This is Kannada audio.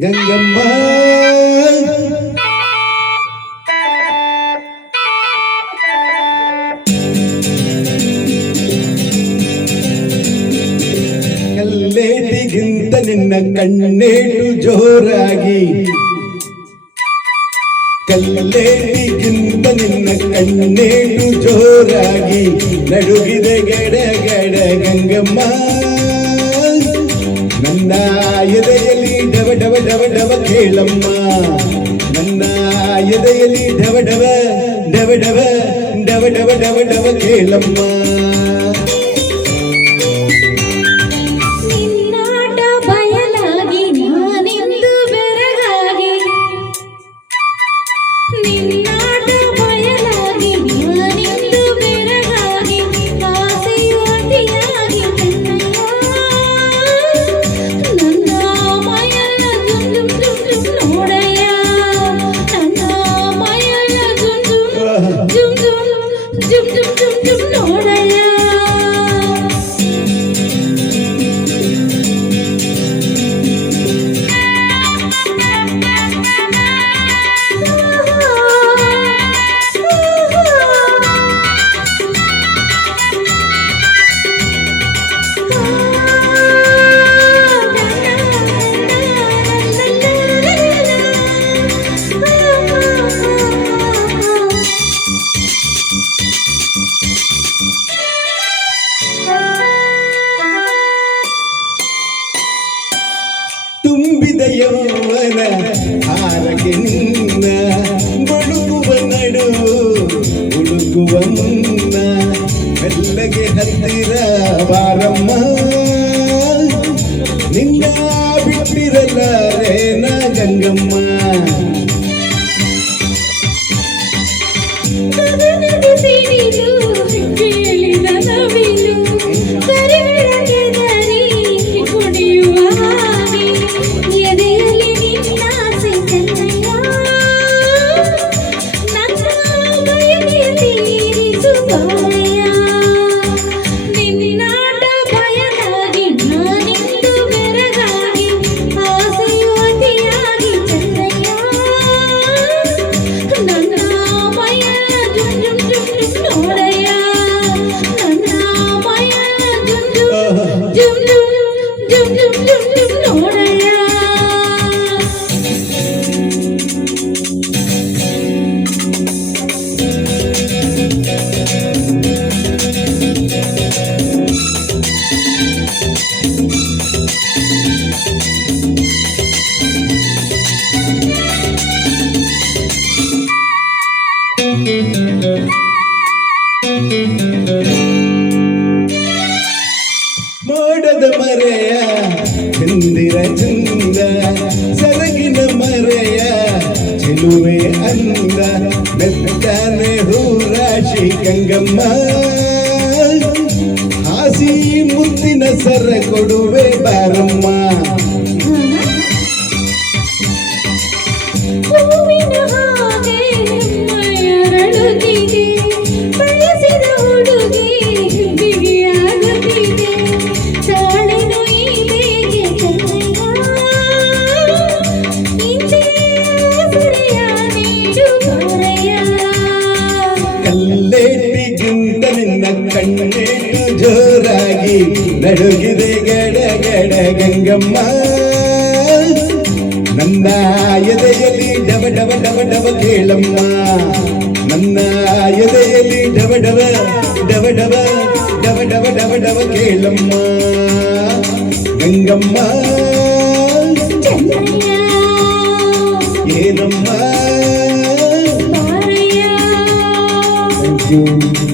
ಗಂಗಮ್ಮ ಕಲ್ಲೇಟಿಗಿಂತ ನಿನ್ನ ಕಣ್ಣೇಟು ಜೋರಾಗಿ ಕಲ್ಲೇಟಿಗಿಂತ ನಿನ್ನ ಕಣ್ಣೇಟು ಜೋರಾಗಿ ನಡುಗಿದೆ ಗಡ ಗಡ ಗಂಗಮ್ಮ ನನ್ನ ಎದೆಯಲ್ಲಿ ಡವ ಡವ ಡವ ಡವ ಕೇಳಮ್ಮ ನನ್ನ ಎದೆಯಲ್ಲಿ ಡವ ಡವ ಡವ ಡವ ಡವ ಡವ ಡವ ಡವ ಕೇಳಮ್ಮ ತುಂಬಿದ ಯೌವನ ಹಾರಗೆ ನಿನ್ನ ಬಳುಕುವ ನಡು ಹುಡುಕುವ ಮುನ್ನ ಮೆಲ್ಲಗೆ ಹತ್ತಿರ ಬಾರಮ್ಮ ನಿನ್ನ ಬಿಟ್ಟಿರಲಾರೇನ ಗಂಗಮ್ಮ ಮೋಡದ ಮರೆಯ ಚಂದಿರ ಚಂದ ಸರಗಿನ ಮರೆಯ ಚೆಲುವೆ ಅಂದ ಮೆತ್ತನೆ ಹೂರಾಶಿ ಗಂಗಮ್ಮ ಹಾಸಿ ಮುತ್ತಿನ ಸರ ಕೊಡುವೆ ಬಾರಮ್ಮ ಕಲ್ಲೇಟಿಗಿಂತ ನಿನ್ನ ಕಣ್ಣೇಟು ಜೋರಾಗಿ ನಡುಗಿದೆ ಗಡ ಗಡ ಗಂಗಮ್ಮ ನನ್ನ ಎದೆಯಲ್ಲಿ ಡವ ಡವ ಡವ ಡವ ಕೇಳಮ್ಮ ನನ್ನ ಎದೆಯಲ್ಲಿ ಡವ ಡವ ಡವ ಡವ ಡವ ಡವ ಡವ ಡವ ಕೇಳಮ್ಮ ಗಂಗಮ್ಮ ಏನಮ್ಮ Thank you.